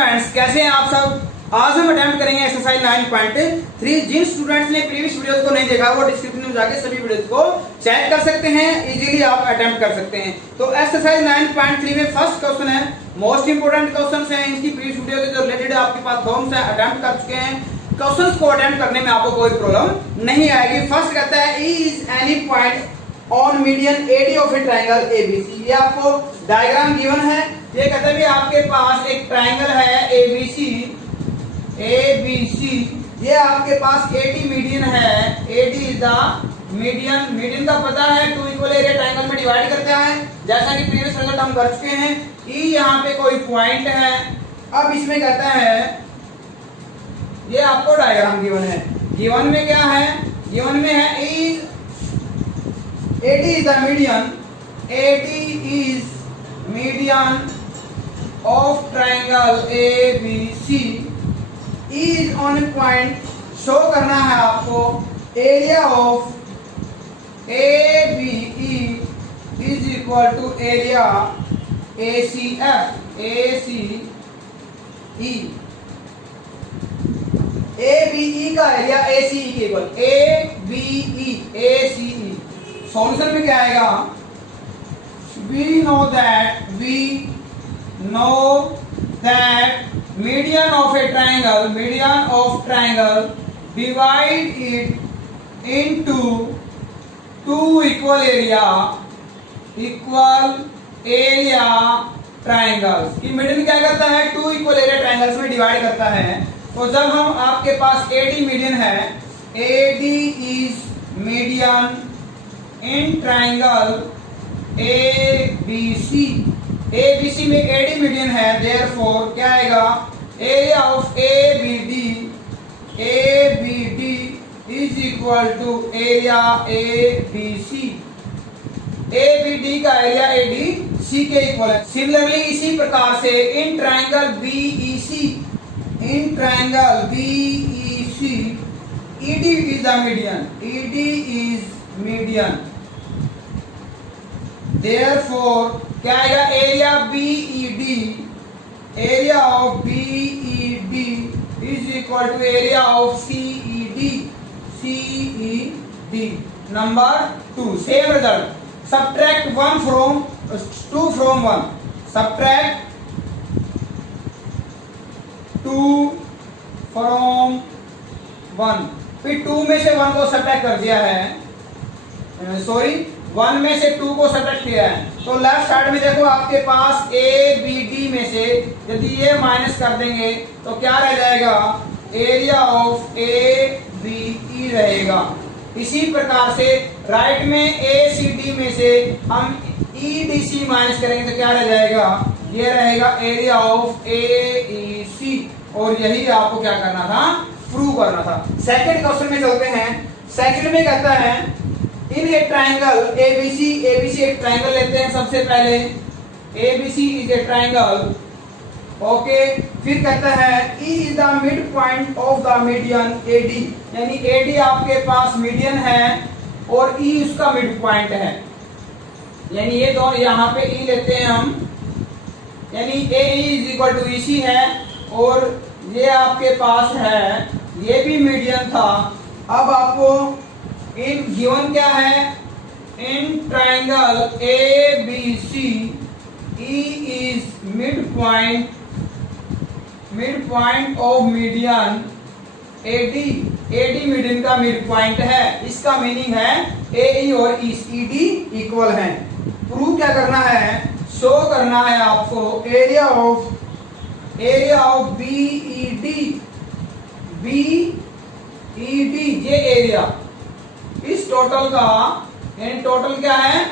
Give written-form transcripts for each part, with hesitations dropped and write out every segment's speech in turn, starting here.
Students, कैसे हैं आप सब। आज हम अटेम्प्ट करेंगे एक्सरसाइज 9.3। जिन स्टूडेंट्स ने प्रीवियस वीडियोस को नहीं देखा वो डिस्क्रिप्शन में जाके सभी वीडियोस को चेक कर सकते हैं, इजीली आप अटेम्प्ट कर सकते हैं। तो एक्सरसाइज 9.3 में फर्स्ट क्वेश्चन है, मोस्ट इंपोर्टेंट क्वेश्चन है। इनकी प्रीवियस वीडियो के जो रिलेटेड आपके पास फॉर्म्स है अटेम्प्ट कर चुके हैं। क्वेश्चंस को अटेम्प्ट करने में आपको कोई प्रॉब्लम नहीं आएगी। फर्स्ट कहता है is any point on median AD of a triangle ABC. ये आपको डायग्राम गिवन है। ये कहता है कि आपके पास एक ट्रायंगल है एबीसी, ये आपके पास एडी मीडियन है। AD is the median. Median का पता है 2 इक्वल एरिया ट्रायंगल में डिवाइड करता है, जैसा कि प्रीवियस रिजल्ट हम कर चुके हैं। ई यहाँ पे कोई पॉइंट है। अब इसमें कहता है, ये आपको डायग्राम गिवन है। गिवन में क्या है? गिवन में है is AD is the median, AD is median of triangle ABC is on point. Show करना है आपको area of ABE is equal to area ACF. ACE ABE का एरिया एसीई के इक्वल। एबीई एसीई सॉल्यूशन में क्या आएगा? We know that median of a triangle divide it into two equal area triangles। कि median क्या करता है? 2 equal area triangles में डिवाइड करता है। तो जब हम आपके पास एडी मीडियन है, AD is median in triangle ABC. ABC में एडी मीडियन है, देयरफॉर क्या आएगा? Area of ABD is equal to area ABC. ABD का एरिया एडीसी के इक्वल है। सिमिलरली इसी प्रकार से in triangle BEC, ED is the median, therefore क्या आएगा? Area BED, area of BED is equal to area of CED. Number 2 same result. Subtract 2 from 1, subtract 2 from 1। फिर 2 में से 1 को सब्ट्रैक्ट कर दिया है, 1 में से 2 को सब्ट्रैक्ट किया है। तो लेफ्ट साइड में देखो आपके पास ए बी डी में से यदि ये माइनस कर देंगे तो क्या रह जाएगा? Area of A B E रहेगा। इसी प्रकार से राइट में ए सी डी में से हम ई डी सी माइनस करेंगे तो क्या रह जाएगा? ये रहेगा एरिया ऑफ ए ई सी। और यही आपको क्या करना था? प्रूव करना था। सेकंड क्वेश्चन में चलते हैं। सेकंड में कहता है in a triangle ABC, ABC एक ट्रायंगल लेते हैं सबसे पहले। ABC is a triangle, okay. फिर कहता है E is the mid point of the median AD, यानी एडी आपके पास मीडियन है और ई उसका मिड पॉइंट है। यानी ये दोनों यहाँ पे ई लेते हैं हम, यानी ए इज इक्वल टू ईसी है और ये आपके पास है, ये भी मीडियन था। अब आपको इन गिवन क्या है? In triangle ABC E is mid point of median AD, AD median का मिड पॉइंट है। इसका मीनिंग है एई और ईडी इक्वल हैं। प्रूव क्या करना है? शो करना है आपको एरिया ऑफ बीईडी, ये एरिया इस टोटल का, यानी टोटल क्या है?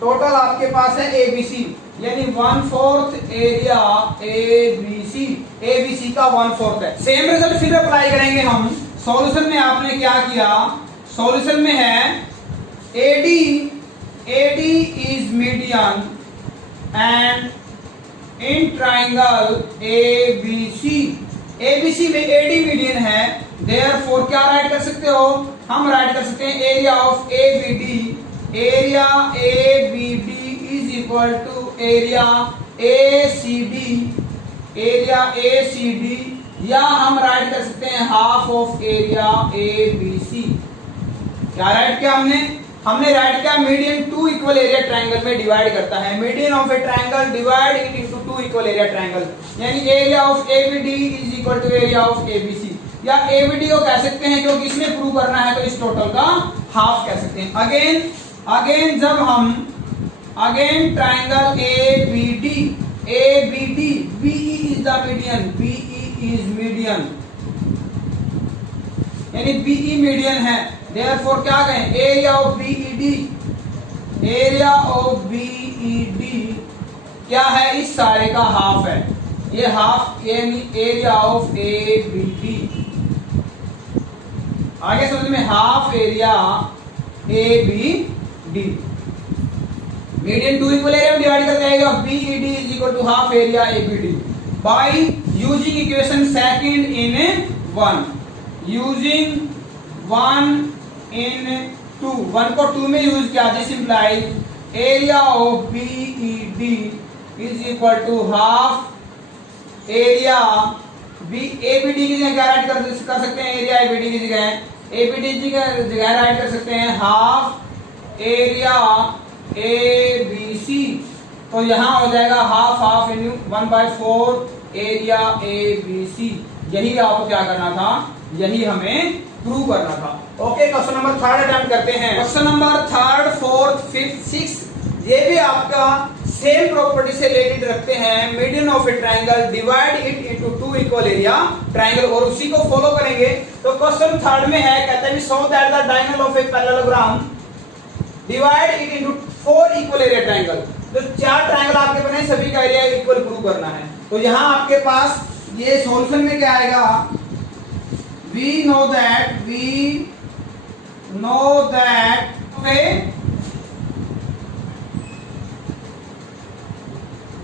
टोटल आपके पास है एबीसी, यानी 1/4 एरिया एबीसी। एबीसी का 1/4 है। सेम रिजल्ट फिर अप्लाई करेंगे हम। सॉल्यूशन में आपने क्या किया? सॉल्यूशन में है AD is median and in triangle ABC, ABC में एडी मीडियन है, देयरफॉर क्या राइट कर सकते हो? हम राइट कर सकते हैं area of ABD, area ABD is equal to area ACD area A C D, या हम राइट कर सकते हैं half of area A B C. क्या राइट किया हमने राइट किया median two equal area triangle में डिवाइड करता है। Median of a triangle divide it into two equal area triangle, यानी area of ABD is equal to area of ABC, या ABD को कह सकते हैं क्योंकि इसमें प्रूव करना है तो इस टोटल का हाफ कह सकते हैं। अगेन जब हम triangle ABD BE is the median, BE is median, यानी बीई मीडियन है, देयरफॉर क्या कहें area of BED, area of BED क्या है इस सारे का हाफ है, ये हाफ यानी एरिया ऑफ एबीडी। आगे समझ में half area ABD, median two equal area में डिवाइड करते हैं BED is equal to half area ABD by using equation second in one, using one in two, one को टू में use किया, this implies area of BED is equal to half area B ABD की जगह right कर सकते हैं, area ABD की जगह एबीडी की जगह राइट कर सकते हैं हाफ एरिया एबीसी, तो यहां हो जाएगा हाफ इन 1/4 एरिया एबीसी। यही आपको क्या करना था, यही हमें प्रूव करना था। Okay, question number third attempt करते हैं। Question number third, fourth, fifth, sixth ये भी आपका सेम प्रॉपर्टी से रिलेटेड रखते हैं। Median of a triangle divide it into two equal area triangle, और उसी को फॉलो करेंगे। तो क्वेश्चन थर्ड में है, कहते हैं so that the diagonal of a parallelogram divide it into four equal area triangle. तो चार ट्रायंगल आपके बने, सभी का एरिया इक्वल प्रूव करना है। तो यहां आपके पास ये सॉल्यूशन में क्या आएगा, we know that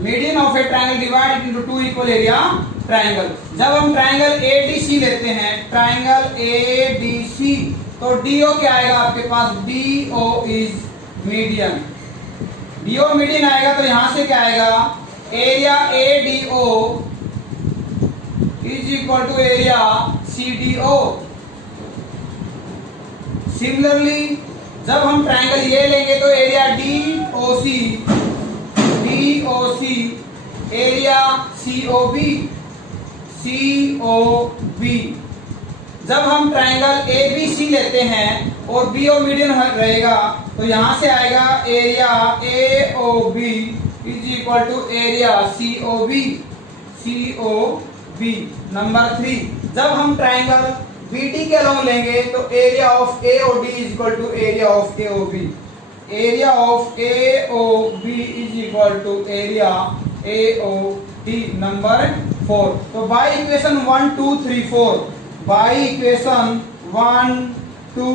median of a triangle divided into two equal area triangle। जब हम ट्रायंगल ADC लेते हैं, ट्रायंगल ADC, तो DO क्या आएगा आपके पास, DO is median, DO median आएगा, तो यहां से क्या आएगा area ADO is equal to area CDO। Similarly जब हम ट्रायंगल ये लेंगे तो एरिया DOC एरिया COB जब हम ट्रायंगल ABC लेते हैं और BO मीडियन रहेगा, तो यहां से आएगा area AOB is equal to area COB। Number 3, जब हम ट्रायंगल BD के अलोंग लेंगे तो area of AOD is equal to area of AOB, area of AOB is equal to area AOD। Number 4, तो by equation 1 2 3 4, by equation 1 2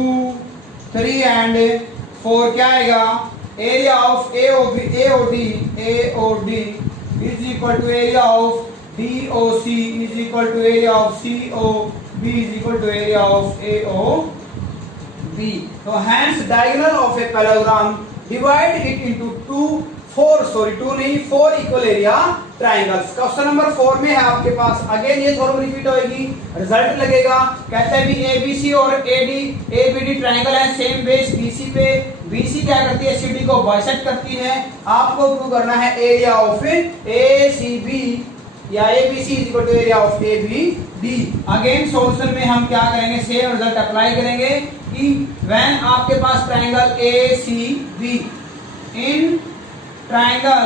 3 and 4 क्या आएगा, area of AOD is equal to area of DOC is equal to area of COB is equal to area of AOB। So hence diagonal of a parallelogram divide it into four equal area triangles। Question number 4 में है आपके पास, again ये थोड़ा repeat होएगी, result लगेगा। कहते हैं भी ABC और ABD ट्रायंगल है, सेम बेस BC पे, BC क्या करती है CD को बाइसेक्ट करती है। आपको प्रूव करना है एरिया ऑफ ACB या ABC is equal to area of ABD। Again solution में हम क्या करेंगे, सेम रिजल्ट अप्लाई करेंगे कि व्हेन आपके पास triangle ACB in triangle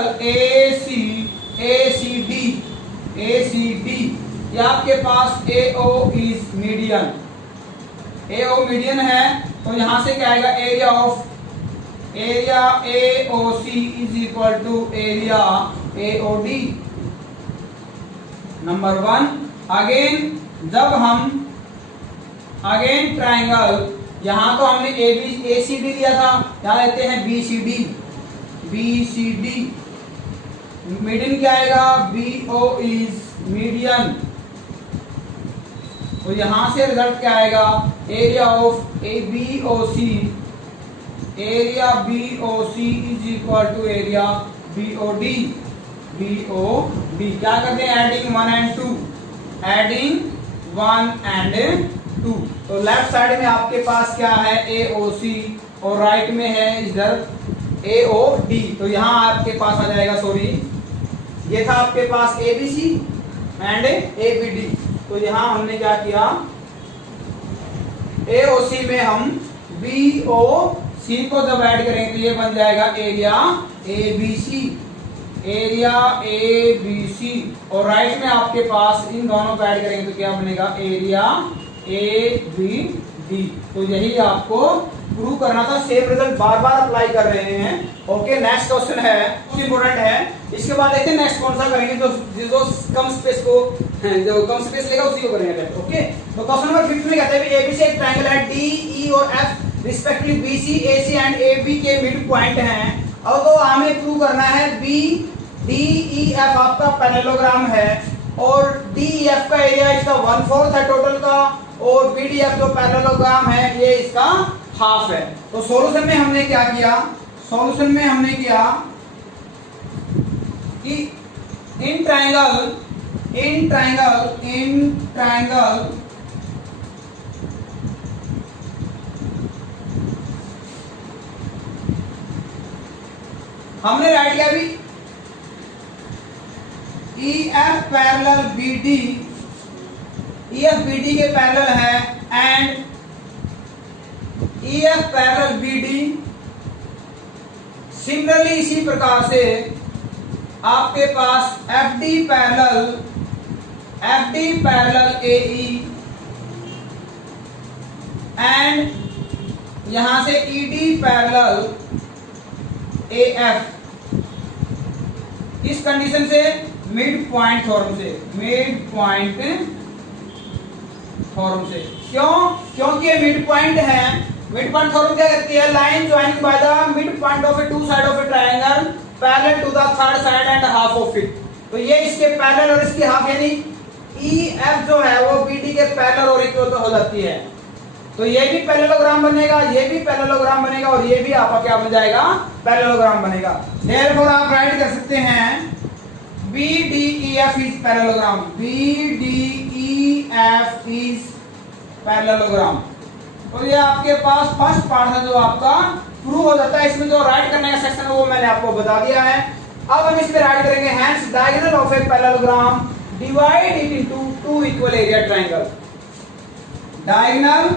ACD या आपके पास AO is median, AO median है, तो यहां से क्या आएगा area AOC is equal to area AOD। Number 1, again जब हम ट्रायंगल, यहां तो हमने ACD लिया था, यहां लेते हैं BCD, मीडियन क्या आएगा, BO इज मीडियन, तो यहां से रिजल्ट क्या आएगा, area of BOC is equal to area BOD। BOD। क्या करते हैं, एडिंग 1 एंड 2, एडिंग 1 एंड 2। तो लेफ्ट साइड में आपके पास क्या है, AOC, और राइट में है इधर AOD। तो यहाँ आपके पास आ जाएगा, सॉरी ये था आपके पास ABC एंड ABD। तो यहाँ हमने क्या किया, AOC में हम BOC को जब ऐड करेंगे तो ये बन जाएगा एरिया ABC, एरिया ABC। और राइट में आपके पास इन दोनों को ऐड करेंगे तो क्या बनेगा, एरिया ABD। तो यही आपको प्रूव करना था, सेम रिजल्ट बार बार अप्लाई कर रहे हैं। ओके, नेक्स्ट क्वेश्चन है, इंपॉर्टेंट है। इसके बाद देखते हैं नेक्स्ट कौन सा करेंगे, जो कम स्पेस को, जो कम स्पेस लेगा उसी को करेंगे। ओके, तो क्वेश्चन नंबर 5 में कहते हैं ABC एक ट्रायंगल है, DE और F respectively BC, AC and AB के मिड पॉइंट हैं। अब तो हमें प्रूव करना है BDEF आपका पैरेललोग्राम है, और DEF का एरिया इसका 1/4 है टोटल का, और BDF जो पैरेललोग्राम है ये इसका हाफ है। तो सॉल्यूशन में हमने क्या किया, सॉल्यूशन में हमने किया कि इन ट्रायंगल हमने राइट किया भी EF parallel BD, EF BD के पैरेलल है, and EF parallel BD। Similarly इसी प्रकार से आपके पास FD पैरेलल AE, एंड यहां से ED पैरेलल AF। इस कंडीशन से मिड पॉइंट थ्योरम से, क्योंकि ये मिड पॉइंट है। मिड पॉइंट थ्योरम क्या कहती है, line joining by the mid point of a two side of a triangle parallel to the third side and half of it. तो ये इसके पैरेलल और इसकी हाफ, यानी EF जो है वो BD के पैरेलल और इक्वल हो जाती है। तो ये भी पैरेललोग्राम बनेगा, ये भी पैरेललोग्राम बनेगा, और ये भी आपका क्या बन जाएगा, पैरेललोग्राम बनेगा। देयरफॉर आप राइट कर सकते हैं BDEF is parallelogram, BDEF is parallelogram. तो ये आपके पास फर्स्ट पार्ट है जो आपका प्रूव हो जाता है। इसमें जो राइट करने का सेक्शन है वो मैंने आपको बता दिया है। अब हम इसमें राइट करेंगे, hence diagonal of a parallelogram divide it into two equal area triangle. Diagonal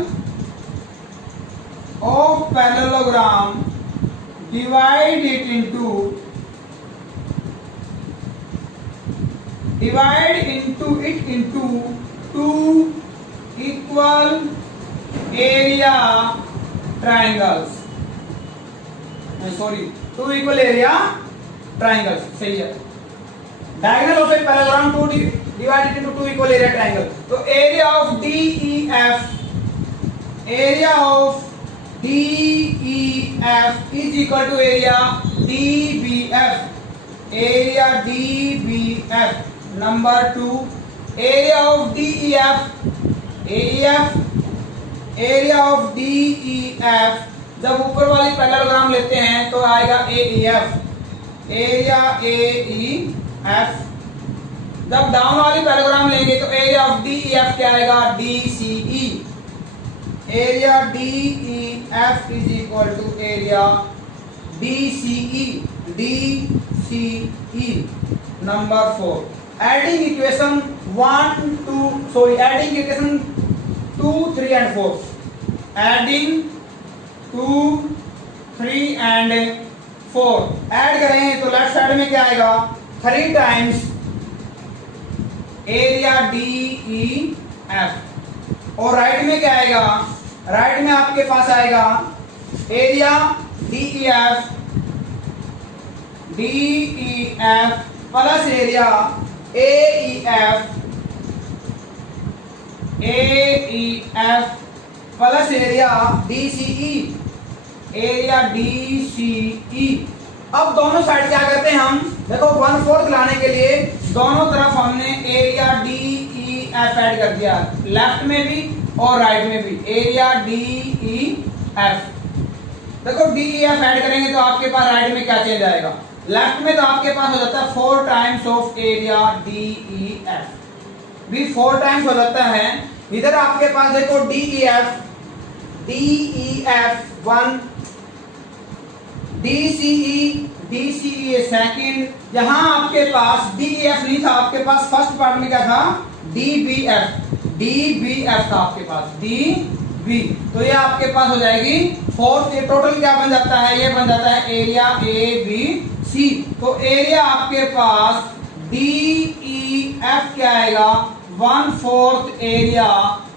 of parallelogram divide it into two equal area triangles, sorry, two equal area triangles, सही है। diagonal of a parallelogram to divide it into two equal area triangle। तो area of DEF is equal to area DBF, area DBF। number 2, area of DEF, area of DEF जब ऊपर वाली parallelogram लेते हैं तो आएगा AEF, एरिया AEF। जब down वाली पैरेललोग्राम लेंगे तो एरिया ऑफ DEF क्या आएगा, DCE, area DEF is equal to area DCE। Number 4, adding equation 2, 3 and 4, adding 2, 3 and 4 add करें तो लेफ्ट साइड में क्या आएगा, 3 टाइम्स एरिया DEF, और राइट में क्या आएगा, राइट में आपके पास आएगा area DEF plus area AEF plus area DCE, area DCE। अब दोनों साइड क्या करते हैं हम, देखो 1/4 लाने के लिए दोनों तरफ हमने एरिया DEF ऐड कर दिया, लेफ्ट में भी और राइट में भी एरिया DEF। देखो DEF ऐड करेंगे तो आपके पास राइट में क्या चेंज आएगा, लेफ्ट में तो आपके पास हो जाता है 4 times of area D E F, भी 4 टाइम्स हो जाता है। इधर आपके पास देखो D E F 1, D C E second. यहां आपके पास डी ई एफ नहीं था, आपके पास फर्स्ट पार्ट में क्या था, डी बी एफ था आपके पास, डी बी। तो ये आपके पास हो जाएगी 4। ये टोटल क्या बन जाता है, ये बन जाता है एरिया ए बी सी। तो एरिया आपके पास डी ई एफ क्या आएगा, 1/4 एरिया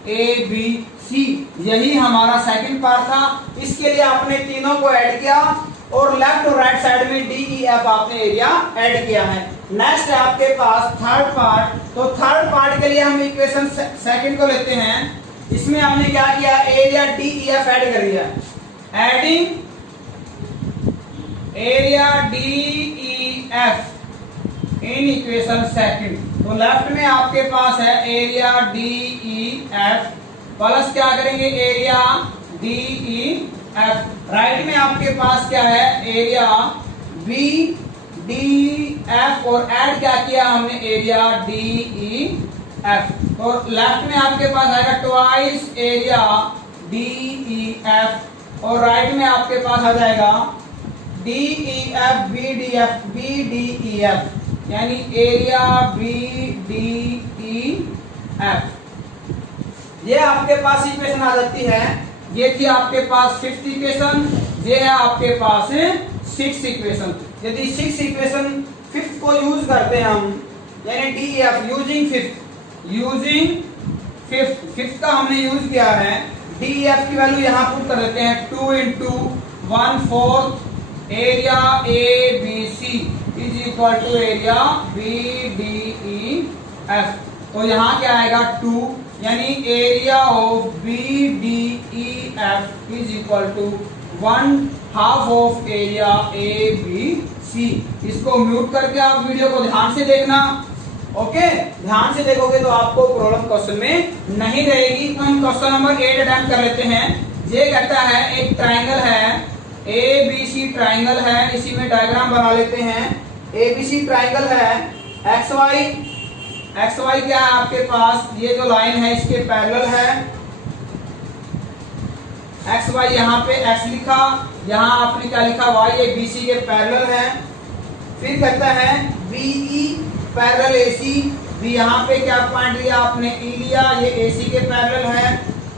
ए बी सी। यही हमारा सेकंड पार्ट था। इसके लिए आपने तीनों को ऐड किया और लेफ्ट और राइट साइड में डी ई एफ आपने एरिया ऐड किया है। नेक्स्ट है आपके पास थर्ड पार्ट। तो थर्ड पार्ट के लिए हम इक्वेशन सेकंड को लेते हैं। इसमें हमने क्या किया, area D E F add कर दिया, adding area D E F in equation second. तो लेफ्ट में आपके पास है area D E F plus क्या करेंगे, area D E F. Right में आपके पास क्या है, एरिया बी डी एफ और ऐड क्या किया हमने, एरिया डी ई एफ। तो लेफ्ट में आपके पास आएगा twice area D E F और राइट में आपके पास आ जाएगा D E F B D E F, यानी area B D E F. ये आपके पास इक्वेशन आ जाती है। ये थी आपके पास 5th इक्वेशन, ये है आपके पास 6th इक्वेशन। यदि 6th इक्वेशन 5th को यूज करते हैं हम, यानी डी एफ यूजिंग 5th का हमने यूज किया है। डी एफ की वैल्यू यहाँ पुट कर देते हैं, 2 × 1/4 area A B C is equal to area B D E F. तो यहाँ क्या आएगा 2, यानी area of B D E F is equal to 1/2 of area A B C. इसको म्यूट करके आप वीडियो को ध्यान से देखना। ओके, ध्यान से देखोगे तो आपको प्रॉब्लम क्वेश्चन में नहीं रहेगी। तो हम क्वेश्चन नंबर 8 अटेम्प्ट कर लेते हैं। ये कहता है एक ट्राइंगल है, ए बी सी ट्राइंगल है, इसी में डायग्राम बना लेते हैं। ए बी सी ट्राइंगल है, एक्स वाई क्या है आपके पास, ये जो लाइन है इसके पैरेलल है। एक्स वाई यहाँ पे एक्स लिखा, यहाँ आपने क्या लिखा वाई, ये बी सी के पैरेलल है। फिर कहता है B E parallel A C, B यहाँ पे क्या पॉइंट लिया आपने, ई लिया, ये ए सी के पैरेलल है।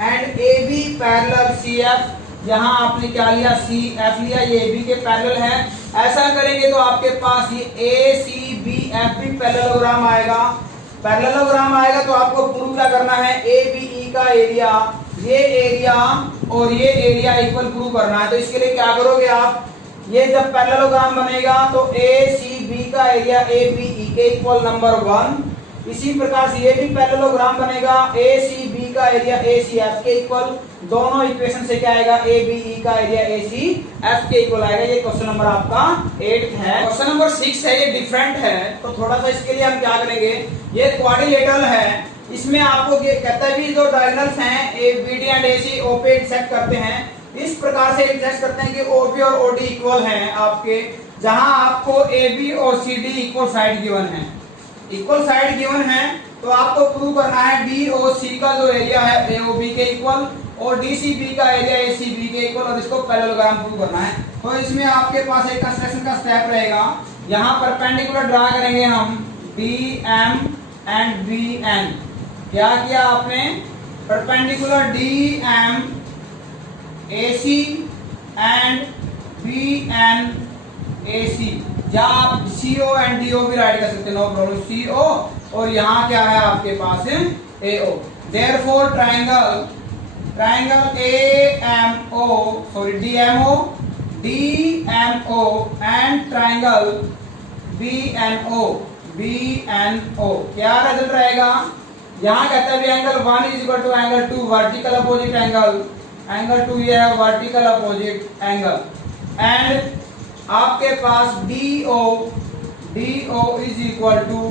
And A B parallel C F, यहाँ आपने क्या लिया, सी एफ लिया, ये ए बी के पैरेलल है। ऐसा करेंगे तो आपके पास ये ए सी बी एफ भी पैरेललोग्राम आएगा। पैरेललोग्राम आएगा तो आपको प्रूव क्या करना है, ए बी ई का एरिया, ये एरिया और ये एरिया इक्वल प्रूव करना है। तो इसके लिए क्या करोगे आप, ये जब पैरेललोग्राम बनेगा तो ए सी बी का एरिया ए बी ई के इक्वल नंबर 1। इसी प्रकार से ये भी पैरेललोग्राम बनेगा, ए सी बी का एरिया ए सी एफ के इक्वल। दोनों इक्वेशन से क्या आएगा, ए बी ई का एरिया ए सी एफ के इक्वल आएगा। ये क्वेश्चन नंबर आपका 8 है। क्वेश्चन नंबर 6 है, ये डिफरेंट है। तो थोड़ा सा इसके लिए हम क्या करेंगे, ये क्वाड्रिलेटरल है। इसमें आपको कहता है भी जो डायगोनल्स हैं ए बी डी एंड ए सी ओ पे इंटरसेक्ट करते हैं। इस प्रकार से इंटरसेक्ट करते हैं कि OB और OD इक्वल हैं आपके, जहां आपको AB और CD इक्वल साइड गिवन है। इक्वल साइड गिवन है तो आपको प्रूव करना है DOC का जो एरिया है AOB के इक्वल और DCB का एरिया ACB के इक्वल, और इसको पैरेललोग्राम प्रूव करना है। तो इसमें आपके पास एक कंस्ट्रक्शन का स्टेप रहेगा। यहाँ परपेंडिकुलर ड्रा करेंगे हम DM एंड BN। क्या किया आपने, perpendicular DM AC and BN AC, या आप CO एंड DO भी राइट कर सकते हैं, नो प्रॉब्लम। CO और यहाँ क्या है आपके पास AO। Therefore triangle DMO and triangle BNO क्या रिजल्ट रहेगा, यहाँ कहता है angle 1 is equal to angle 2 vertical opposite angle 2 ये है वर्टिकल अपोजिट एंगल। एंड आपके पास DO is equal to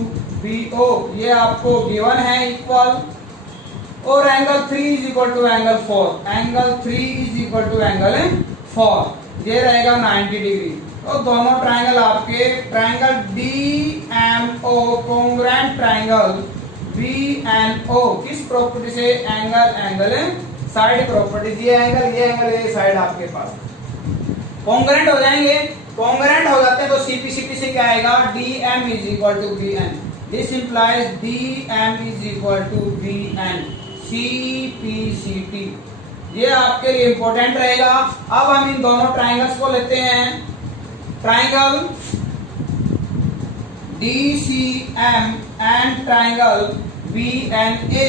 BO, ये आपको गिवन है इक्वल। और angle 3 is equal to angle 4, angle 3 is equal to angle 4, ये रहेगा 90 डिग्री। तो दोनों ट्राइंगल आपके triangle DMO congruent triangle BNO किस प्रॉपर्टी से, एंगल साइड प्रॉपर्टी, ये एंगल ये साइड आपके पास कॉन्ग्रुएंट हो जाएंगे। कॉन्ग्रुएंट हो जाते हैं तो CP/CT से क्या आएगा, DM is equal to BN, this implies DM is equal to BN CP/CT, ये आपके लिए इंपॉर्टेंट रहेगा। अब हम इन दोनों ट्राइंगल्स को लेते हैं, triangle DCM and triangle BNA।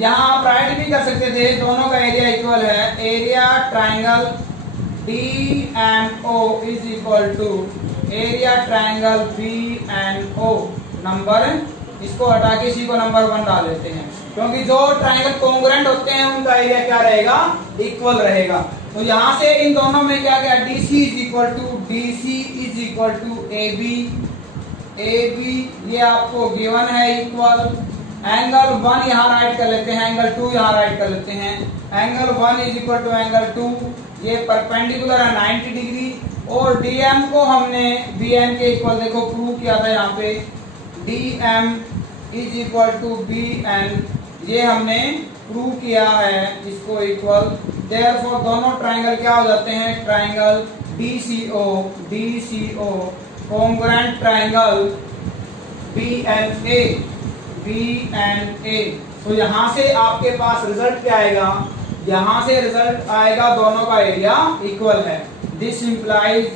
यहां आप राइट भी कर सकते थे, दोनों का एरिया इक्वल है, area triangle DMO is equal to area triangle BNO। Number इसको हटा के इसी को नंबर 1 डाल देते हैं, क्योंकि जो ट्राइंगल कॉन्ग्रुएंट होते हैं उनका एरिया क्या रहेगा, इक्वल रहेगा। तो यहां से इन दोनों में क्या क्या, DC is equal to AB ये आपको गिवन है इक्वल, एंगल 1 यहाँ राइट कर लेते हैं, एंगल 2 यहाँ राइट कर लेते हैं, angle 1 is equal to angle 2, ये परपेंडिकुलर है 90 डिग्री, और DM को हमने BN के इक्वल देखो प्रूव किया था, यहाँ पे DM is equal to BN ये हमने प्रूव किया है इसको इक्वल। देयरफॉर दोनों ट्राइंगल क्या हो जाते हैं, triangle DCO congruent triangle BNA। तो यहां से आपके पास रिजल्ट क्या आएगा, यहां से रिजल्ट आएगा दोनों का एरिया इक्वल है, this implies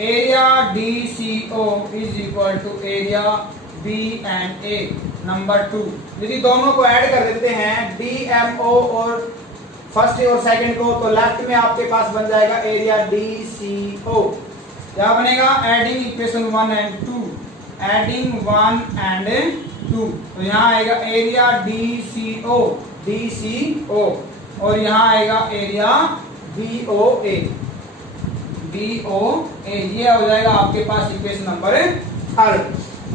area DCO is equal to area BNA। Number 2, यदि दोनों को ऐड कर देते हैं DMO और फर्स्ट और सेकंड को, तो लेफ्ट में आपके पास बन जाएगा एरिया DCO। क्या बनेगा, adding equation 1 and 2, adding 1 and 2, तो यहाँ आएगा एरिया DCO और यहाँ आएगा एरिया BOA। ये हो जाएगा आपके पास इक्वेशन नंबर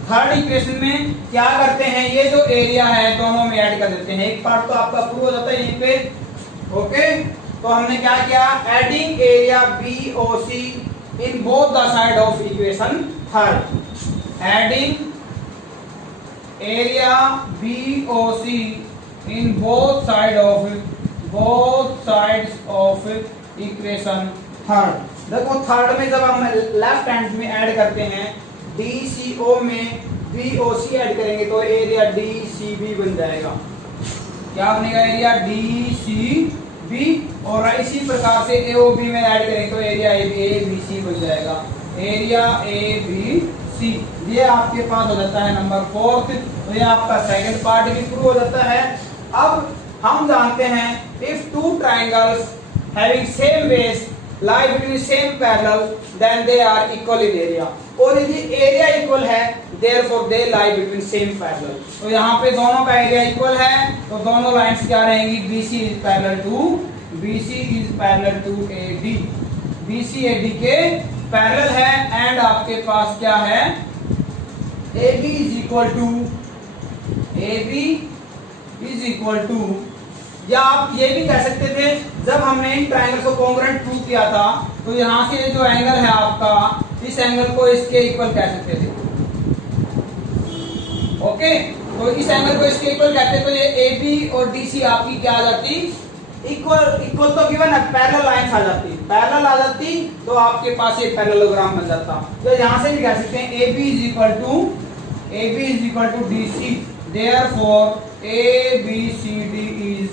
थर्ड इक्वेशन में क्या करते हैं, ये जो एरिया है दोनों में ऐड कर देते हैं, एक पार्ट तो आपका प्रूव हो जाता है यहीं पे। ओके, तो हमने क्या किया, adding area BOC in both the side of equation third, adding area BOC in both sides of equation third. देखो थर्ड में जब हम लेफ्ट हैंड में ऐड करते हैं DCO में BOC ऐड करेंगे तो एरिया DCB बन जाएगा। क्या बनेगा, एरिया DCB, और इसी प्रकार से AOB में ऐड करेंगे तो एरिया ABC बन जाएगा, एरिया ABC। ये आपके पास हो जाता है नंबर 4, तो ये आपका सेकंड पार्ट भी प्रूव हो जाता है। अब हम जानते हैं if two triangles having same base lie between same parallel then they are equal in area, और यदि एरिया इक्वल है therefore they lie between same parallel। तो यहाँ पे दोनों का एरिया इक्वल है तो दोनों लाइंस क्या रहेंगी, BC is parallel to AD, BC AD के पैरेलल है, एंड आपके पास क्या है, AB is equal to, या आप ये भी कह सकते थे जब हमने इन ट्राइंगल को कॉन्ग्रुएंट प्रूव किया था तो यहाँ से जो एंगल है आपका, इस एंगल को इसके इक्वल कह सकते थे। ओके, तो इस एंगल को इसके इक्वल कहते, तो ये AB और DC आपकी क्या आ जाती, इक्वल तो गिवन है, पैरेलल लाइंस आ जाती, तो आपके पास ये पैरेललोग्राम बन जाता। तो यहाँ से भी कह सकते हैं AB is equal to DC, therefore ABCD is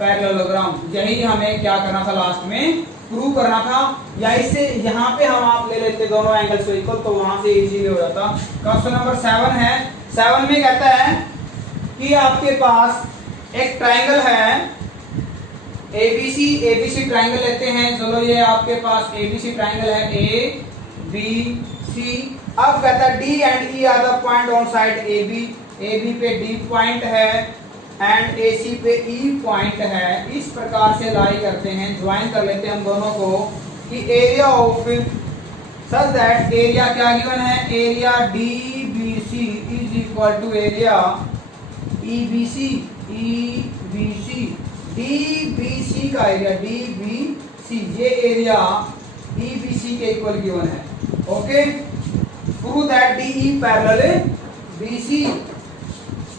parallelogram. यही हमें क्या करना था, लास्ट में प्रूव करना था, या इससे यहाँ पे हम आप ले लेते दोनों एंगल्स को इक्वल, तो वहां से इजीली हो जाता। क्वेश्चन नंबर 7 है, 7 में कहता है कि आपके पास एक ट्राइंगल है ABC ट्राइंगल लेते हैं, चलो ये आपके पास ABC ट्राइंगल है ABC। अब कहता है D and E are the point on side AB पे D पॉइंट है एंड AC पे E पॉइंट है। इस प्रकार से लाई करते हैं, ज्वाइन कर लेते हैं हम दोनों को कि area of such that area क्या गिवन है, area DBC is equal to area EBC। DBC का एरिया DBC, ये एरिया EBC के इक्वल गिवन है। Okay, prove that DE parallel BC।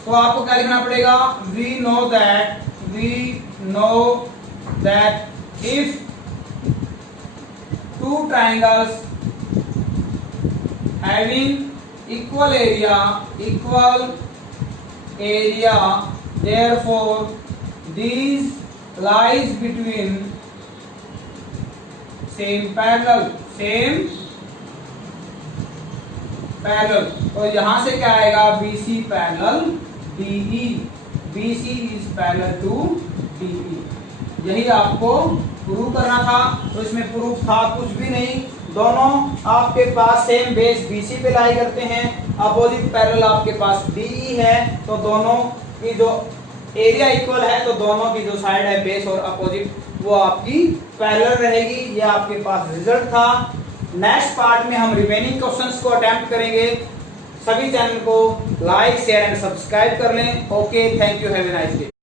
तो आपको क्या लिखना पड़ेगा, we know that if two triangles having equal area therefore these lies between same parallel। तो यहां से क्या आएगा, BC parallel DE, BC is parallel to DE। यही आपको प्रूव करना था। तो इसमें प्रूफ था कुछ भी नहीं, दोनों आपके पास सेम बेस BC पे लाई करते हैं, अपोजिट पैरेलल आपके पास DE है, तो दोनों की जो एरिया इक्वल है तो दोनों की जो साइड है बेस और अपोजिट वो आपकी पैरेलल रहेगी। ये आपके पास रिजल्ट था। नेक्स्ट पार्ट में हम रिमेनिंग क्वेश्चंस को अटेम्प्ट करेंगे। सभी चैनल को लाइक शेयर एंड सब्सक्राइब कर लें। Okay, thank you, have a nice day.